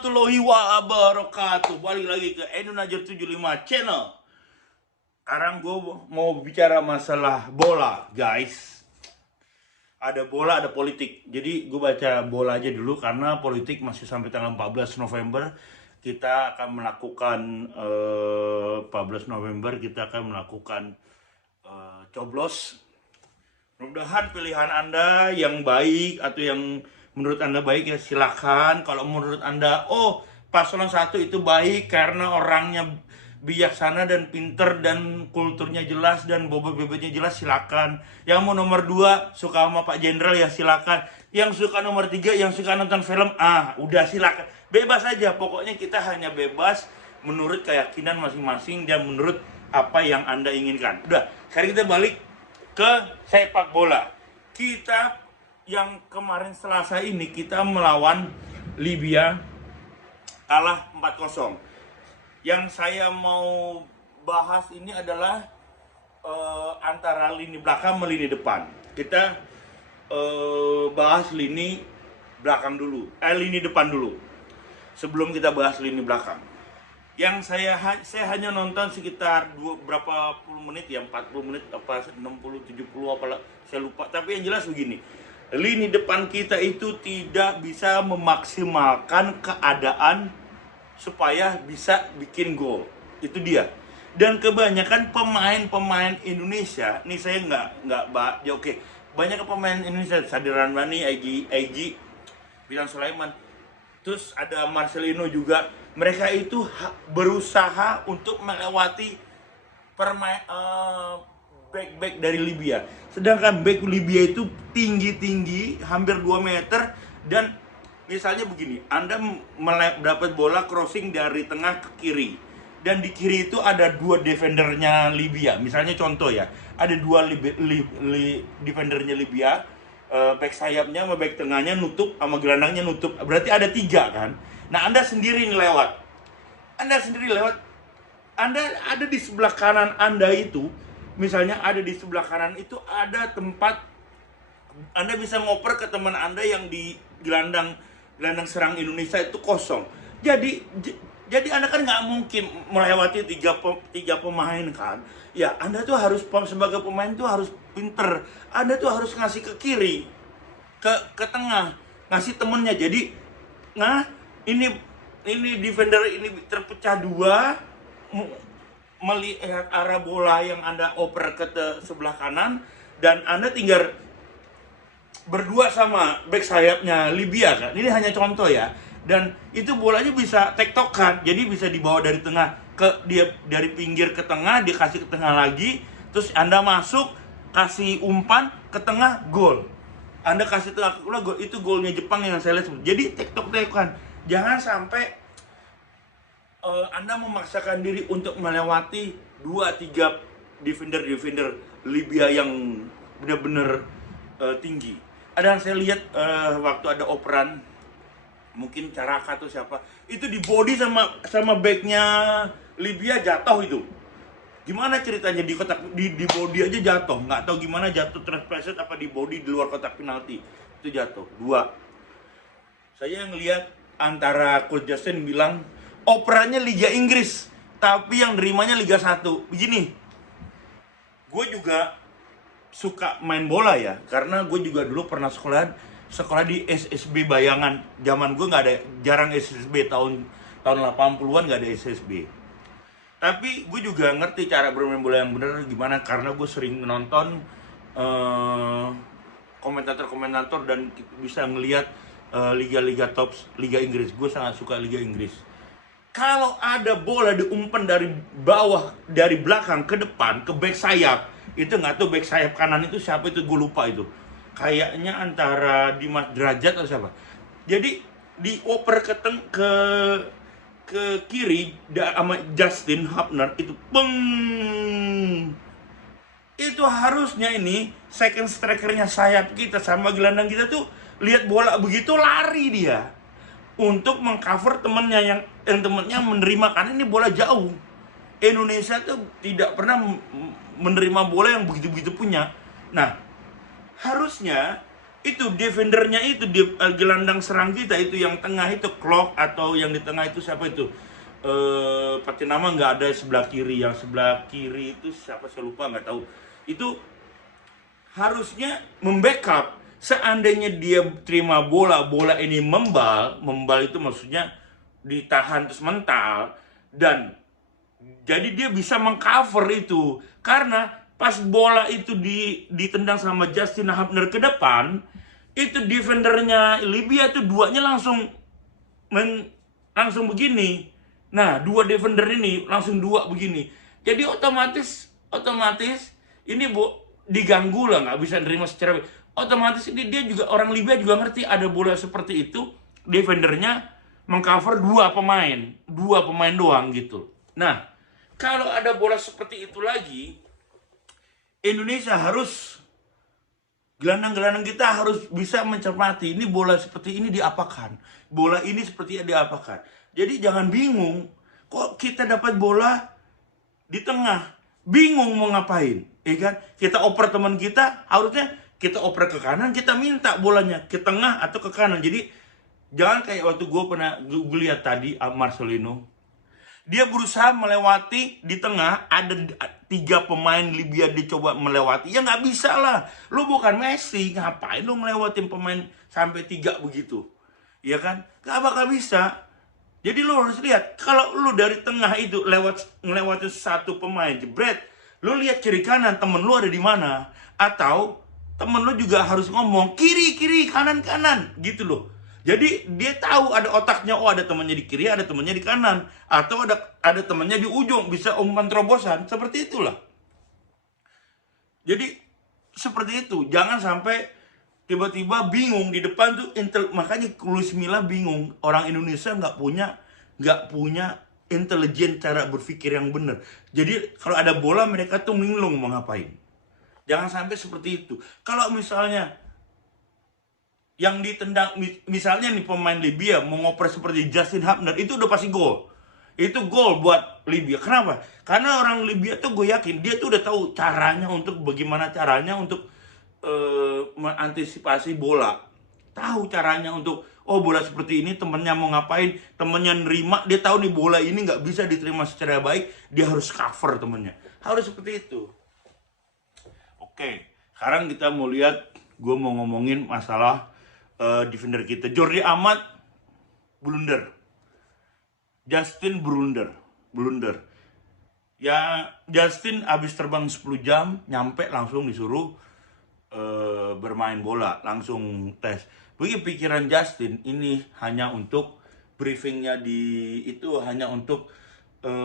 warahmatullahi wabarakatuh. Balik lagi ke Edunajer 75 channel. Sekarang gue mau bicara masalah bola, guys. Ada bola, ada politik. Jadi gue baca bola aja dulu karena politik masih sampai tanggal 14 November. Kita akan melakukan 14 November kita akan melakukan coblos. Mudah-mudahan pilihan Anda yang baik atau yang menurut Anda baik ya silakan. Kalau menurut Anda, oh paslon 1 itu baik karena orangnya bijaksana dan pinter dan kulturnya jelas dan bobot-bobotnya jelas, silakan. Yang mau nomor 2 suka sama Pak Jenderal ya silakan. Yang suka nomor 3 yang suka nonton film, udah silakan. Bebas aja, pokoknya kita hanya bebas menurut keyakinan masing-masing dan menurut apa yang Anda inginkan. Udah, sekarang kita balik ke sepak bola. Kita yang kemarin Selasa ini kita melawan Libya, kalah 4-0. Yang saya mau bahas ini adalah antara lini belakang sama lini depan. Kita bahas lini belakang dulu, lini depan dulu. Sebelum kita bahas lini belakang. Yang saya hanya nonton sekitar berapa puluh menit ya, 40 menit apa 60 70 apa saya lupa, tapi yang jelas begini. Lini depan kita itu tidak bisa memaksimalkan keadaan supaya bisa bikin gol. Itu dia. Dan kebanyakan pemain-pemain Indonesia, nih saya nggak ya oke. Banyak pemain Indonesia, Sadir Ranbani, Egy, Bilan Sulaiman. Terus ada Marcelino juga. Mereka itu berusaha untuk melewati back dari Libya. Sedangkan back Libya itu tinggi-tinggi, hampir 2 meter. Dan misalnya begini, Anda dapat bola crossing dari tengah ke kiri. Dan di kiri itu ada 2 defendernya Libya. Misalnya contoh ya, ada 2 defendernya Libya. Back sayapnya sama back tengahnya nutup, sama gelandangnya nutup. Berarti ada 3 kan. Nah, Anda sendiri lewat. Anda ada di sebelah kanan Anda itu. Misalnya ada di sebelah kanan itu ada tempat Anda bisa ngoper ke teman Anda yang di gelandang serang Indonesia itu kosong. Jadi Anda kan nggak mungkin melewati tiga pemain kan. Ya, Anda tuh harus sebagai pemain tuh harus pinter. Anda tuh harus ngasih ke kiri, ke tengah, ngasih temennya. Jadi, ini defender ini terpecah 2, melihat arah bola yang Anda oper ke sebelah kanan, dan Anda tinggal berdua sama back sayapnya Libya kan. Ini hanya contoh ya. Dan itu bolanya bisa tektokan. Jadi bisa dibawa dari tengah dari pinggir ke tengah, dikasih ke tengah lagi, terus Anda masuk, kasih umpan ke tengah, gol. Anda kasih tengah ke tengah, gol. Itu golnya Jepang yang saya lihat. Jadi tektokan. Jangan sampai Anda memaksakan diri untuk melewati 2-3 defender Libya yang benar-benar tinggi. Ada yang saya lihat waktu ada operan, mungkin Caraka atau siapa, itu di body sama backnya Libya jatuh itu. Gimana ceritanya di body aja jatuh, nggak tahu gimana jatuh terpleset apa di body di luar kotak penalti itu jatuh 2. Saya ngelihat antara Coach Justin bilang operannya Liga Inggris, tapi yang nerimanya Liga 1. Begini, gue juga suka main bola ya, karena gue juga dulu pernah sekolah di SSB Bayangan. Zaman gue nggak ada, jarang SSB, tahun 80-an nggak ada SSB. Tapi gue juga ngerti cara bermain bola yang benar gimana, karena gue sering nonton komentator dan bisa ngelihat liga-liga top, Liga Inggris. Gue sangat suka Liga Inggris. Kalau ada bola diumpan dari bawah, dari belakang ke depan, ke back sayap, itu nggak tahu back sayap kanan itu siapa, itu gue lupa itu. Kayaknya antara Dimas Derajat atau siapa. Jadi dioper ke kiri sama Justin Hubner itu itu harusnya ini second strikernya sayap kita sama gelandang kita tuh lihat bola begitu lari dia untuk mengcover temennya yang temennya menerima, karena ini bola jauh. Indonesia tuh tidak pernah menerima bola yang begitu-begitu punya. Nah, harusnya Itu defendernya itu di gelandang serang kita itu yang tengah itu Klok, atau yang di tengah itu siapa itu? Pati nama nggak ada sebelah kiri, yang sebelah kiri itu siapa saya lupa, nggak tahu. Itu harusnya membackup. Seandainya dia terima bola, bola ini membal itu maksudnya ditahan terus mental, dan jadi dia bisa mengcover itu. Karena pas bola itu ditendang sama Justin Hubner ke depan, itu defendernya Libya tuh duanya langsung begini. Nah, dua defender ini langsung dua begini. Jadi otomatis ini diganggu lah, nggak bisa nerima secara otomatis. Ini dia juga, orang Libya juga ngerti ada bola seperti itu, defendernya mengcover dua pemain doang gitu. Nah, kalau ada bola seperti itu lagi, Indonesia harus, gelandang-gelandang kita harus bisa mencermati ini bola seperti ini diapakan, bola ini seperti ini diapakan. Jadi jangan bingung, kok kita dapat bola di tengah, bingung mau ngapain, ya kan? Kita oper teman kita, harusnya kita oper ke kanan, kita minta bolanya ke tengah atau ke kanan. Jadi jangan kayak waktu gue lihat tadi Marcelino, dia berusaha melewati di tengah, ada 3 pemain Libya dicoba melewati, ya nggak bisa lah. Lu bukan Messi, ngapain lu melewatin pemain sampai 3 begitu, ya kan? Nggak bakal bisa. Jadi lu harus lihat, kalau lu dari tengah itu ngelewatin satu pemain, jebret, lu lihat kiri kanan temen lu ada di mana, atau temen lu juga harus ngomong kiri kanan gitu loh. Jadi dia tahu ada otaknya, oh ada temannya di kiri, ada temannya di kanan, atau ada temannya di ujung, bisa umpan terobosan, seperti itulah. Jadi seperti itu, jangan sampai tiba-tiba bingung di depan tuh. Makanya Luis Milla bingung, orang Indonesia nggak punya intelijen cara berpikir yang benar. Jadi kalau ada bola mereka tuh linglung mau ngapain. Jangan sampai seperti itu. Kalau misalnya yang ditendang, misalnya nih pemain Libya mau ngoper seperti Justin Hubner, itu udah pasti gol. Itu gol buat Libya. Kenapa? Karena orang Libya tuh gue yakin dia tuh udah tahu caranya, untuk bagaimana caranya untuk mengantisipasi bola. Tahu caranya untuk, oh bola seperti ini temennya mau ngapain, temennya nerima, dia tahu nih bola ini nggak bisa diterima secara baik, dia harus cover temennya. Harus seperti itu. Oke, sekarang kita mau lihat, gue mau ngomongin masalah defender kita. Jordi Amat blunder, Justin blunder. Ya, Justin habis terbang 10 jam, nyampe langsung disuruh bermain bola, langsung tes. Bagi pikiran Justin ini hanya untuk briefingnya hanya untuk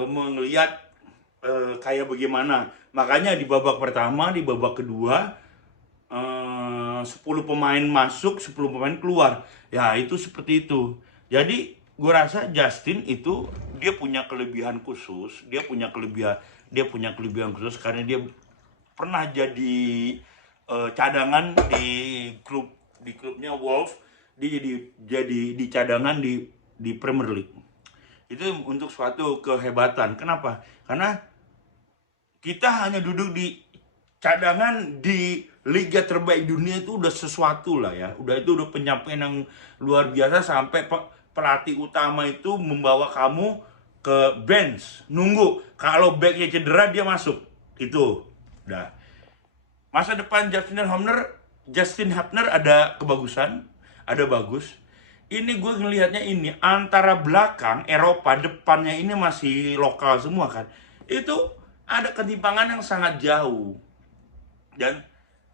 melihat kayak bagaimana. Makanya di babak pertama, di babak kedua 10 pemain masuk, 10 pemain keluar. Ya itu seperti itu. Jadi gue rasa Justin itu dia punya kelebihan khusus, dia punya kelebihan khusus karena dia pernah jadi cadangan di klubnya Wolves. Dia jadi di cadangan di Premier League. Itu untuk suatu kehebatan. Kenapa? Karena kita hanya duduk di cadangan di liga terbaik dunia, itu udah sesuatu lah ya. Itu udah pencapaian yang luar biasa, sampai pelatih utama itu membawa kamu ke bench, nunggu kalau backnya cedera dia masuk. Itu udah. Masa depan Justin Hubner ada kebagusan, ada bagus. Ini gue ngelihatnya ini antara belakang Eropa, depannya ini masih lokal semua kan. Itu ada ketimpangan yang sangat jauh. Dan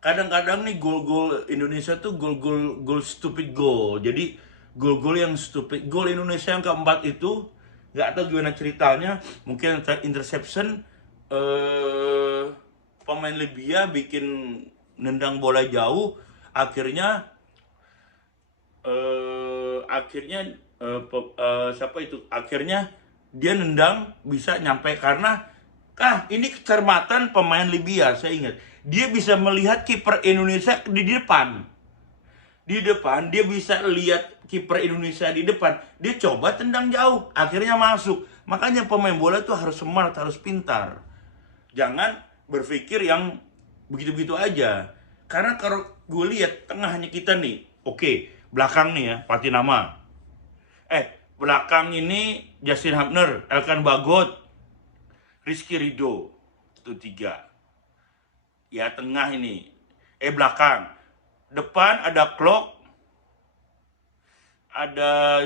kadang-kadang nih gol-gol Indonesia tuh gol stupid goal. Jadi gol-gol yang stupid. Gol Indonesia yang keempat itu nggak tahu gimana ceritanya. Mungkin interception, pemain Libya bikin nendang bola jauh, akhirnya siapa itu? Akhirnya dia nendang bisa nyampe karena ini kecermatan pemain Libya. Saya ingat dia bisa melihat kiper Indonesia di depan. Dia bisa lihat kiper Indonesia di depan. Dia coba tendang jauh, akhirnya masuk. Makanya pemain bola itu harus smart, harus pintar. Jangan berpikir yang begitu-begitu aja. Karena kalau gue lihat tengahnya kita nih, oke, belakang nih ya, Patinama. Belakang ini Justin Hubner, Elkan Bagot, Rizky Ridho, itu 3. Ya tengah ini, belakang. Depan ada Clock, ada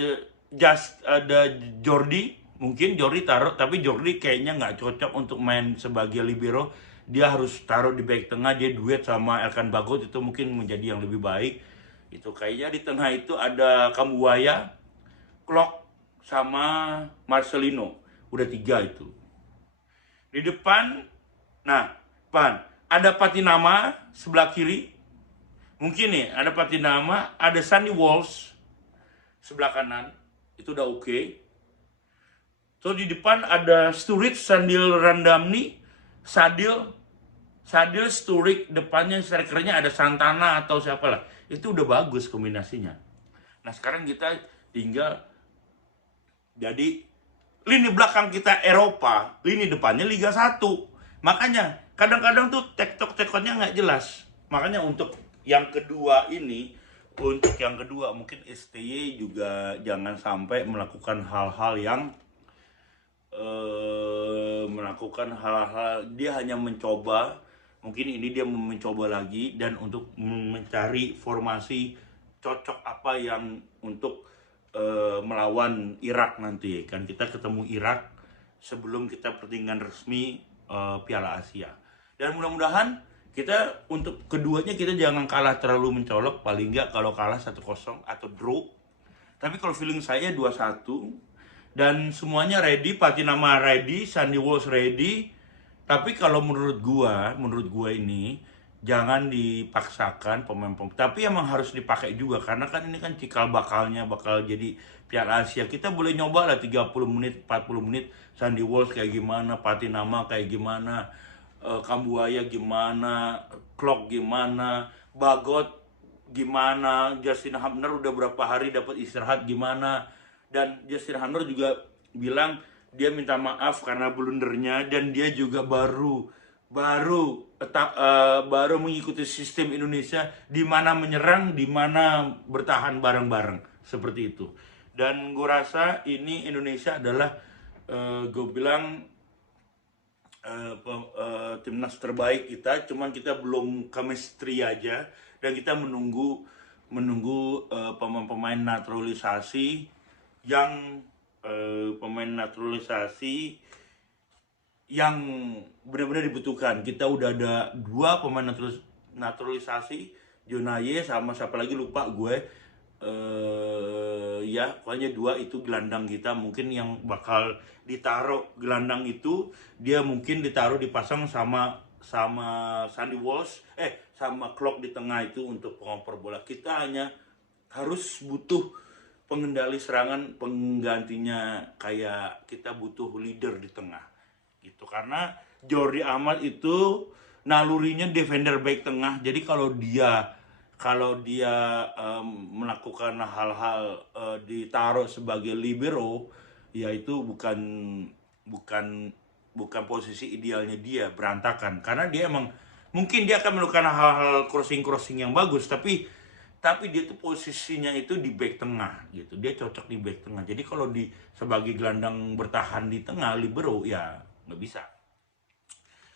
ada Jordi, mungkin Jordi taruh, tapi Jordi kayaknya nggak cocok untuk main sebagai libero. Dia harus taruh di back tengah, dia duet sama Elkan Bagot, itu mungkin menjadi yang lebih baik. Itu kayaknya di tengah itu ada Kambuaya, Clock, sama Marcelino. Udah 3 itu. Di depan, nah, ada Patinama sebelah kiri. Mungkin nih, ada Patinama, ada Sandy Walsh sebelah kanan. Itu udah oke. So di depan ada Sturridge, Sandil Randamni, Sadil, Sturridge, depannya strikernya ada Santana atau siapa lah. Itu udah bagus kombinasinya. Nah sekarang kita tinggal, jadi lini belakang kita Eropa, lini depannya Liga 1. Makanya kadang-kadang tuh tektok-tekotnya nggak jelas. Makanya untuk yang kedua ini, mungkin STY juga jangan sampai melakukan hal-hal yang dia hanya mencoba, mungkin ini dia mencoba lagi dan untuk mencari formasi cocok apa yang untuk melawan Irak nanti kan. Kita ketemu Irak sebelum kita pertandingan resmi Piala Asia, dan mudah-mudahan kita untuk keduanya kita jangan kalah terlalu mencolok, paling nggak kalau kalah 1-0 atau draw. Tapi kalau feeling saya 2-1, dan semuanya ready, Patinama ready, Sandy Walsh ready. Tapi kalau menurut gua ini jangan dipaksakan pemain-pemain, tapi emang harus dipakai juga karena kan ini kan cikal bakalnya bakal jadi Piala Asia. Kita boleh nyoba lah 30 menit, 40 menit Sandy Walsh kayak gimana, Patinama kayak gimana, Kambuaya gimana, Clock gimana, Bagot gimana, Justin Hubner udah berapa hari dapat istirahat gimana. Dan Justin Hubner juga bilang dia minta maaf karena blundernya, dan dia juga baru mengikuti sistem Indonesia di mana menyerang, di mana bertahan bareng-bareng seperti itu. Dan gue rasa ini Indonesia adalah gue bilang timnas terbaik kita, cuman kita belum chemistry aja, dan kita menunggu pemain naturalisasi yang yang benar-benar dibutuhkan. Kita udah ada 2 pemain naturalisasi, Jonaye sama siapa lagi lupa gue. Ya pokoknya 2 itu gelandang kita, mungkin yang bakal ditaruh gelandang itu dia mungkin ditaruh dipasang sama Sandy Walsh sama Clock di tengah itu untuk pengoper bola. Kita hanya harus butuh pengendali serangan penggantinya, kayak kita butuh leader di tengah gitu, karena Jordi Amat itu nalurinya defender back tengah. Jadi kalau dia melakukan hal-hal ditaruh sebagai libero, ya itu bukan posisi idealnya dia, berantakan. Karena dia emang mungkin dia akan melakukan hal-hal crossing yang bagus, tapi dia tuh posisinya itu di back tengah gitu. Dia cocok di back tengah. Jadi kalau sebagai gelandang bertahan di tengah libero ya nggak bisa.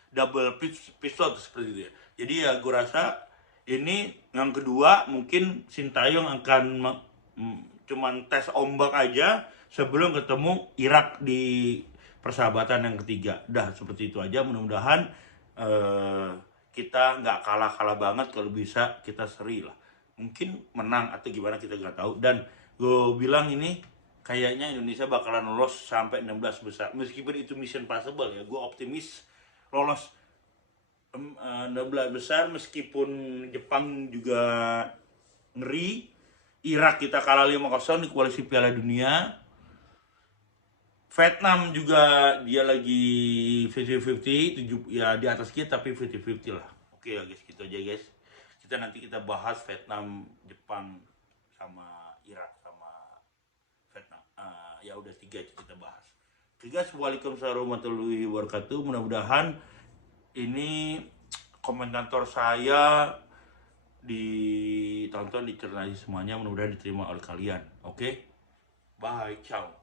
Double pistol seperti itu ya. Jadi ya gue rasa ini yang kedua mungkin Sintayong akan cuman tes ombak aja sebelum ketemu Irak di persahabatan yang ketiga. Dah seperti itu aja. Mudah-mudahan kita nggak kalah banget, kalau bisa kita seri lah. Mungkin menang atau gimana kita nggak tahu. Dan gue bilang ini kayaknya Indonesia bakalan lolos sampai 16 besar. Meskipun itu mission possible ya, gue optimis lolos 16 besar, meskipun Jepang juga ngeri, Irak kita kalah 5-0 di kualifikasi Piala Dunia, Vietnam juga dia lagi 50-50, ya di atas kita tapi 50-50 lah. Oke ya guys, gitu aja guys. Kita bahas Vietnam, Jepang, sama Irak, sama Vietnam. Ya udah 3 kita bahas. Oke guys, waalaikumsalam warahmatullahi wabarakatuh. Mudah-mudahan ini komentator saya ditonton, dicerna semuanya, mudah-mudahan diterima oleh kalian. Oke? Bye, ciao.